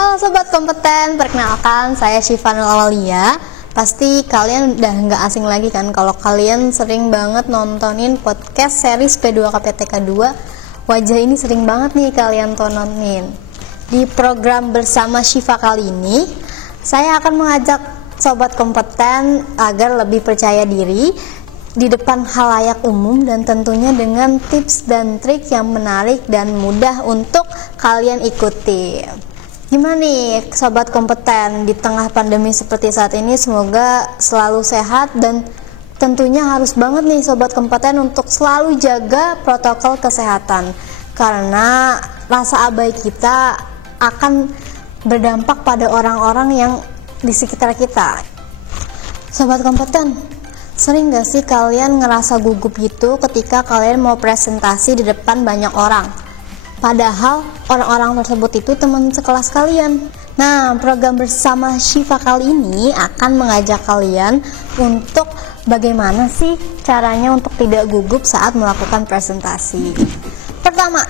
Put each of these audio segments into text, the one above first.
Halo Sobat Kompeten, perkenalkan saya Syifanul Aulia. Pasti kalian udah nggak asing lagi kan kalau kalian sering banget nontonin podcast series P2KPTK 2. Wajah ini sering banget nih kalian tontonin. Di program Bersama Syifa kali ini, saya akan mengajak Sobat Kompeten agar lebih percaya diri di depan khalayak umum dan tentunya dengan tips dan trik yang menarik dan mudah untuk kalian ikuti. Gimana nih Sobat Kompeten di tengah pandemi seperti saat ini, semoga selalu sehat dan tentunya harus banget nih Sobat Kompeten untuk selalu jaga protokol kesehatan karena rasa abai kita akan berdampak pada orang-orang yang di sekitar kita. Sobat Kompeten, sering gak sih kalian ngerasa gugup gitu ketika kalian mau presentasi di depan banyak orang? Padahal orang-orang tersebut itu teman sekelas kalian. Nah, program Bersama Syifa kali ini akan mengajak kalian untuk bagaimana sih caranya untuk tidak gugup saat melakukan presentasi. Pertama,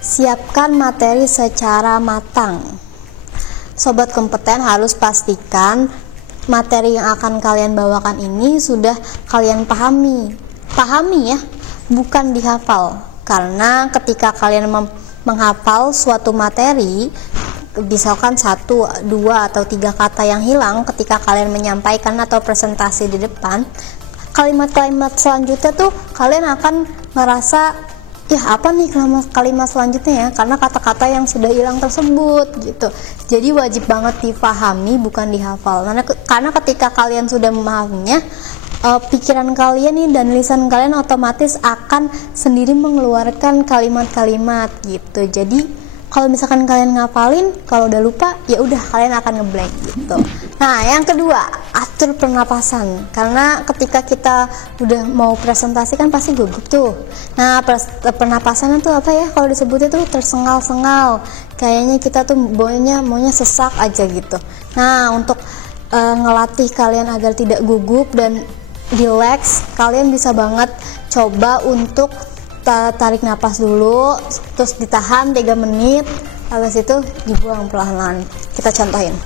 siapkan materi secara matang. Sobat Kompeten harus pastikan materi yang akan kalian bawakan ini sudah kalian pahami. Pahami ya, bukan dihafal. Karena ketika kalian menghafal suatu materi, misalkan 1, 2, atau 3 kata yang hilang ketika kalian menyampaikan atau presentasi di depan, kalimat-kalimat selanjutnya tuh kalian akan merasa, ya apa nih kalimat selanjutnya ya, karena kata-kata yang sudah hilang tersebut gitu. Jadi wajib banget dipahami, bukan dihafal. Karena ketika kalian sudah memahaminya, pikiran kalian nih dan lisan kalian otomatis akan sendiri mengeluarkan kalimat-kalimat gitu. Jadi kalau misalkan kalian ngapalin, kalau udah lupa ya udah kalian akan ngeblank gitu. Nah, yang kedua, atur pernapasan. Karena ketika kita udah mau presentasi kan pasti gugup tuh. Nah, pernapasannya tuh apa ya? Kalau disebutnya tuh tersengal-sengal. Kayaknya kita tuh maunya sesak aja gitu. Nah, untuk ngelatih kalian agar tidak gugup dan relax, kalian bisa banget coba untuk tarik napas dulu, terus ditahan 3 menit, habis itu dibuang perlahan-lahan. Kita contohin.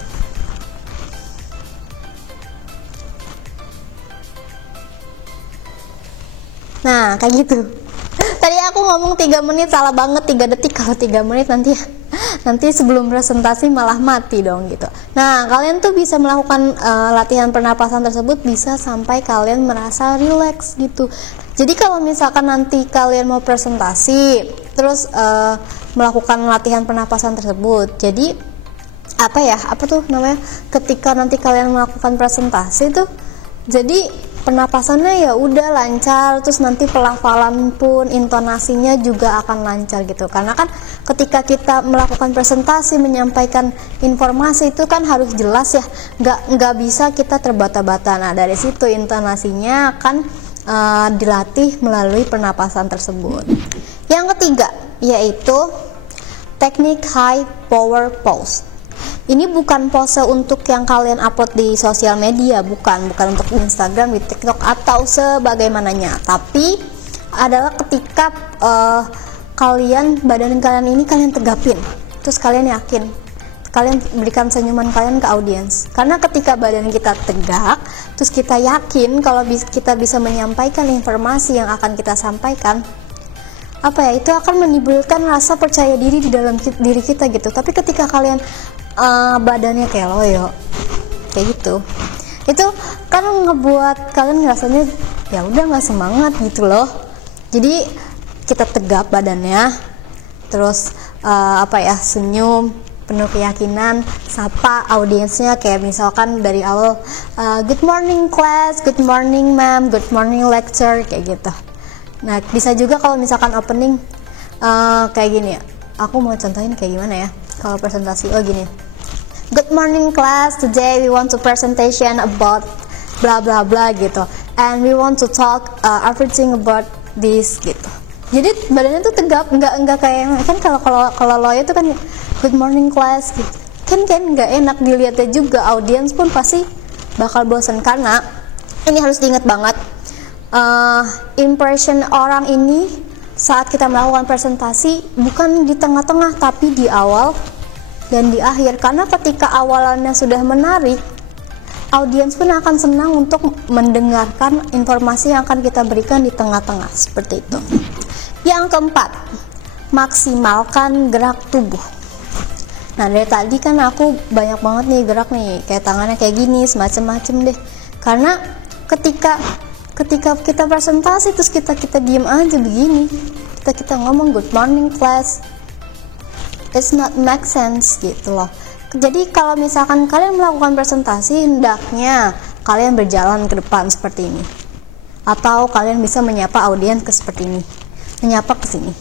Nah, kayak gitu. Tadi aku ngomong 3 menit, salah banget 3 detik. Kalau 3 menit nanti sebelum presentasi malah mati dong gitu. Nah, kalian tuh bisa melakukan latihan pernapasan tersebut bisa sampai kalian merasa relax gitu. Jadi kalau misalkan nanti kalian mau presentasi terus melakukan latihan pernapasan tersebut, jadi apa tuh namanya, ketika nanti kalian melakukan presentasi tuh jadi pernapasannya ya udah lancar, terus nanti pelafalan pun intonasinya juga akan lancar gitu. Karena kan ketika kita melakukan presentasi, menyampaikan informasi itu kan harus jelas ya, nggak bisa kita terbata-bata. Nah, dari situ intonasinya akan dilatih melalui pernapasan tersebut. Yang ketiga yaitu teknik high power pose. Ini bukan pose untuk yang kalian upload di sosial media, bukan untuk Instagram, di TikTok atau sebagaimananya, tapi adalah ketika badan kalian ini kalian tegapin, terus kalian yakin, kalian berikan senyuman kalian ke audiens. Karena ketika badan kita tegak, terus kita yakin kalau kita bisa menyampaikan informasi yang akan kita sampaikan, itu akan menimbulkan rasa percaya diri di dalam diri kita gitu. Tapi ketika kalian badannya kayak loyo kayak gitu, itu kan ngebuat kalian ngerasanya ya udah nggak semangat gitu loh. Jadi kita tegap badannya, terus senyum penuh keyakinan, sapa audiensnya kayak misalkan dari awal, good morning class, good morning ma'am, good morning lecture, kayak gitu. Nah, bisa juga kalau misalkan opening kayak gini ya. Aku mau contohin kayak gimana ya kalau presentasi. Gini. Good morning class, today we want to presentation about bla bla bla gitu. And we want to talk everything about this gitu. Jadi badannya tuh tegap, enggak kayak kan kalau lawyer tuh kan good morning class gitu. Kan enggak enak dilihatnya juga, audiens pun pasti bakal bosan. Karena ini harus diingat banget, impression orang ini saat kita melakukan presentasi bukan di tengah-tengah tapi di awal, dan di akhir. Karena ketika awalannya sudah menarik, audiens pun akan senang untuk mendengarkan informasi yang akan kita berikan di tengah-tengah, seperti itu. Yang keempat, maksimalkan gerak tubuh. Nah, dari tadi kan aku banyak banget nih gerak nih, kayak tangannya kayak gini, semacam-macam deh. Karena ketika kita presentasi terus kita diem aja begini, kita ngomong good morning class, it's not make sense gitu loh. Jadi kalau misalkan kalian melakukan presentasi, hendaknya kalian berjalan ke depan seperti ini, atau kalian bisa menyapa audiens ke seperti ini, menyapa ke sini.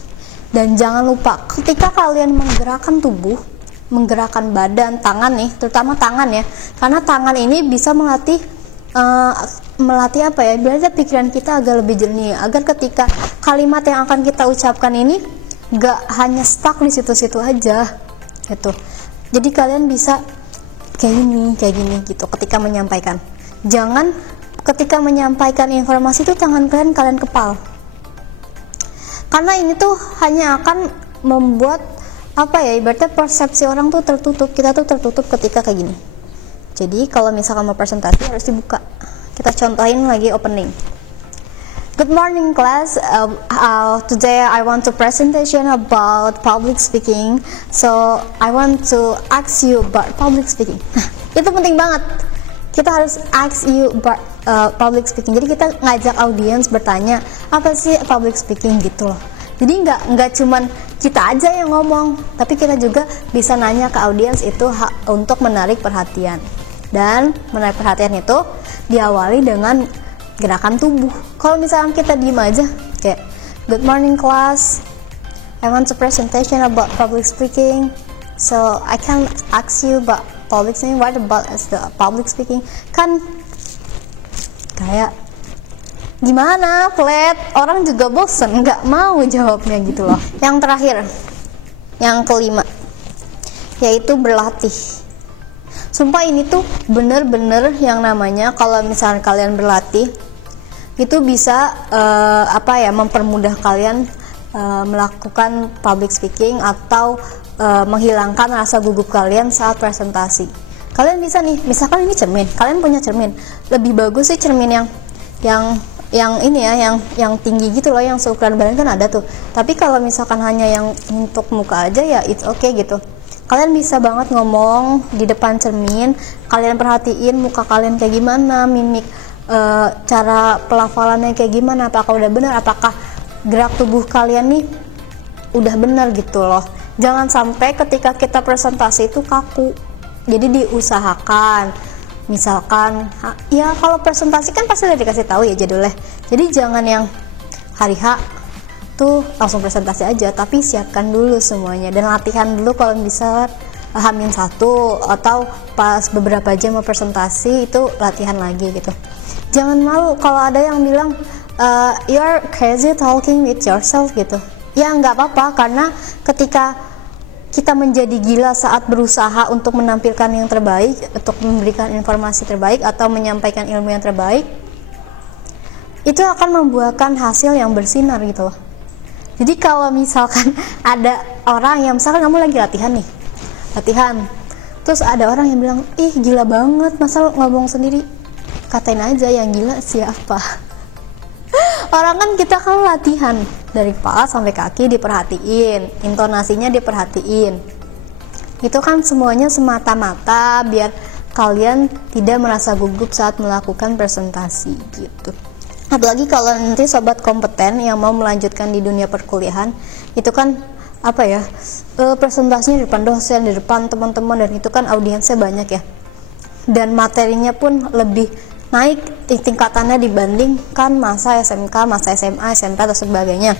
Dan jangan lupa ketika kalian menggerakkan tubuh, menggerakkan badan, tangan nih, terutama tangan ya, karena tangan ini bisa melatih apa ya, berarti pikiran kita agak lebih jernih, agar ketika kalimat yang akan kita ucapkan ini gak hanya stuck di situ-situ aja gitu. Jadi kalian bisa kayak gini gitu ketika menyampaikan. Jangan ketika menyampaikan informasi itu tangan kalian kepal, karena ini tuh hanya akan membuat apa ya, ibaratnya persepsi orang tuh tertutup, kita tuh tertutup ketika kayak gini. Jadi kalau misalkan mau presentasi harus dibuka. Kita contohin lagi opening. Good morning class. Today I want to presentation about public speaking. So I want to ask you about public speaking. Nah, itu penting banget. Kita harus ask you about public speaking. Jadi kita ngajak audiens bertanya, apa sih public speaking gitu loh. Jadi nggak cuman kita aja yang ngomong, tapi kita juga bisa nanya ke audiens itu untuk menarik perhatian. Dan menarik perhatian itu diawali dengan gerakan tubuh. Kalau misalkan kita diem aja kayak good morning class, I want to presentation about public speaking, so I can ask you about public speaking, what about the public speaking, kan kayak gimana, flat, orang juga bosen, nggak mau jawabnya gitu loh. Yang terakhir, yang kelima, yaitu berlatih. Sumpah ini tuh bener-bener yang namanya kalau misalnya kalian berlatih itu bisa mempermudah kalian melakukan public speaking atau menghilangkan rasa gugup kalian saat presentasi. Kalian bisa nih, misalkan ini cermin, kalian punya cermin, lebih bagus sih cermin yang ini ya, yang tinggi gitu loh, yang seukuran badan kan ada tuh. Tapi kalau misalkan hanya yang untuk muka aja ya it's okay gitu. Kalian bisa banget ngomong di depan cermin, kalian perhatiin muka kalian kayak gimana, mimik, cara pelafalannya kayak gimana, apakah udah benar, apakah gerak tubuh kalian nih udah benar gitu loh. Jangan sampai ketika kita presentasi itu kaku. Jadi diusahakan, misalkan ya kalau presentasi kan pasti udah dikasih tahu ya jadulnya. Jadi jangan yang hari H tuh langsung presentasi aja, tapi siapkan dulu semuanya dan latihan dulu kalau bisa H-1 atau pas beberapa jam mau presentasi itu latihan lagi gitu. Jangan malu kalau ada yang bilang you're crazy talking with yourself gitu. Ya nggak apa-apa, karena ketika kita menjadi gila saat berusaha untuk menampilkan yang terbaik, untuk memberikan informasi terbaik atau menyampaikan ilmu yang terbaik, itu akan membuahkan hasil yang bersinar gitu loh. Jadi kalau misalkan ada orang yang misalkan kamu lagi latihan, terus ada orang yang bilang, ih gila banget, masa ngomong sendiri, katain aja yang gila siapa. Orang kan kita kan latihan dari kepala sampai kaki diperhatiin, intonasinya diperhatiin. Itu kan semuanya semata-mata biar kalian tidak merasa gugup saat melakukan presentasi gitu. Apalagi kalau nanti sobat kompeten yang mau melanjutkan di dunia perkuliahan, itu kan presentasinya di depan dosen, di depan teman-teman, dan itu kan audiensnya banyak ya, dan materinya pun lebih naik tingkatannya dibandingkan masa SMK, masa SMA, SMP atau sebagainya.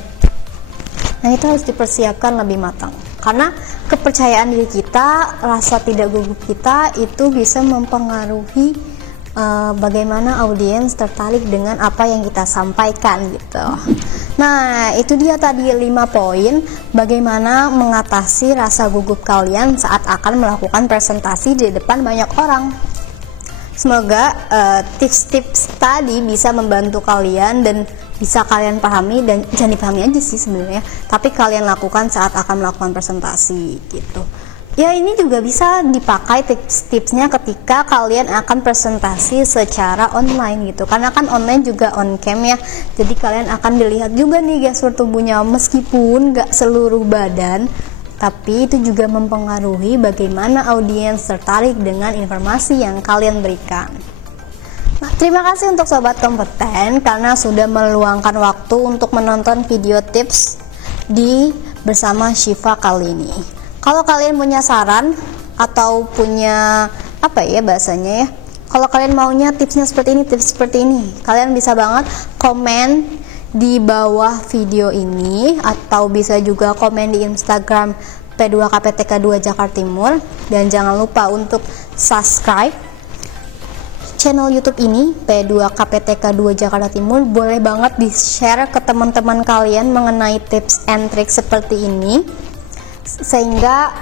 Nah itu harus dipersiapkan lebih matang, karena kepercayaan diri kita, rasa tidak gugup kita itu bisa mempengaruhi bagaimana audiens tertarik dengan apa yang kita sampaikan gitu. Nah itu dia tadi 5 poin bagaimana mengatasi rasa gugup kalian saat akan melakukan presentasi di depan banyak orang. Semoga tips-tips tadi bisa membantu kalian dan bisa kalian pahami, dan jangan dipahami aja sih sebenarnya, tapi kalian lakukan saat akan melakukan presentasi gitu. Ya, ini juga bisa dipakai tips-tipsnya ketika kalian akan presentasi secara online gitu, karena kan online juga on cam ya, jadi kalian akan dilihat juga nih gestur tubuhnya, meskipun gak seluruh badan, tapi itu juga mempengaruhi bagaimana audiens tertarik dengan informasi yang kalian berikan. Nah, terima kasih untuk sobat kompeten karena sudah meluangkan waktu untuk menonton video tips di Bersama Syifa kali ini. Kalau kalian punya saran atau punya apa ya bahasanya ya, kalau kalian maunya tipsnya seperti ini, tips seperti ini, kalian bisa banget komen di bawah video ini, atau bisa juga komen di Instagram P2KPTK2 Jakarta Timur. Dan jangan lupa untuk subscribe channel YouTube ini, P2KPTK2 Jakarta Timur. Boleh banget di-share ke teman-teman kalian mengenai tips and trick seperti ini, sehingga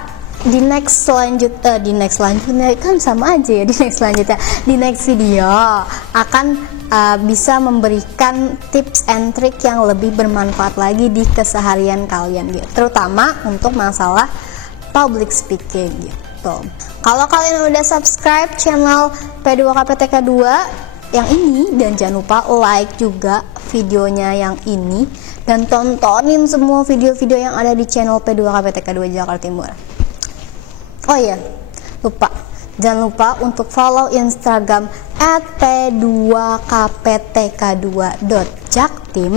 di next selanjutnya kan sama aja ya, di next video akan bisa memberikan tips and trick yang lebih bermanfaat lagi di keseharian kalian gitu, terutama untuk masalah public speaking gitu. Kalau kalian udah subscribe channel P2KPTK2 yang ini, dan jangan lupa like juga videonya yang ini, dan tontonin semua video-video yang ada di channel P2KPTK2 Jakarta Timur. Oh iya, jangan lupa untuk follow Instagram @p2kptk2.jaktim.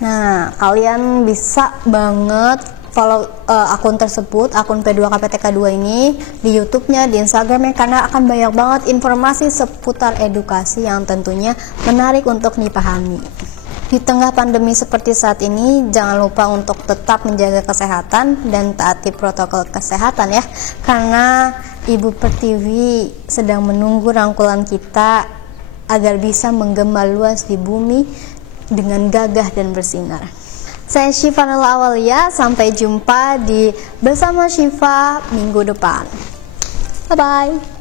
Nah, kalian bisa banget follow akun tersebut, akun P2KPTK2 ini di YouTube-nya, di Instagram-nya, karena akan banyak banget informasi seputar edukasi yang tentunya menarik untuk dipahami. Di tengah pandemi seperti saat ini, jangan lupa untuk tetap menjaga kesehatan dan taati protokol kesehatan ya, karena Ibu Pertiwi sedang menunggu rangkulan kita agar bisa menggema luas di bumi dengan gagah dan bersinar. Saya Syifa Nurul Awalia, sampai jumpa di Bersama Syifa minggu depan. Bye-bye.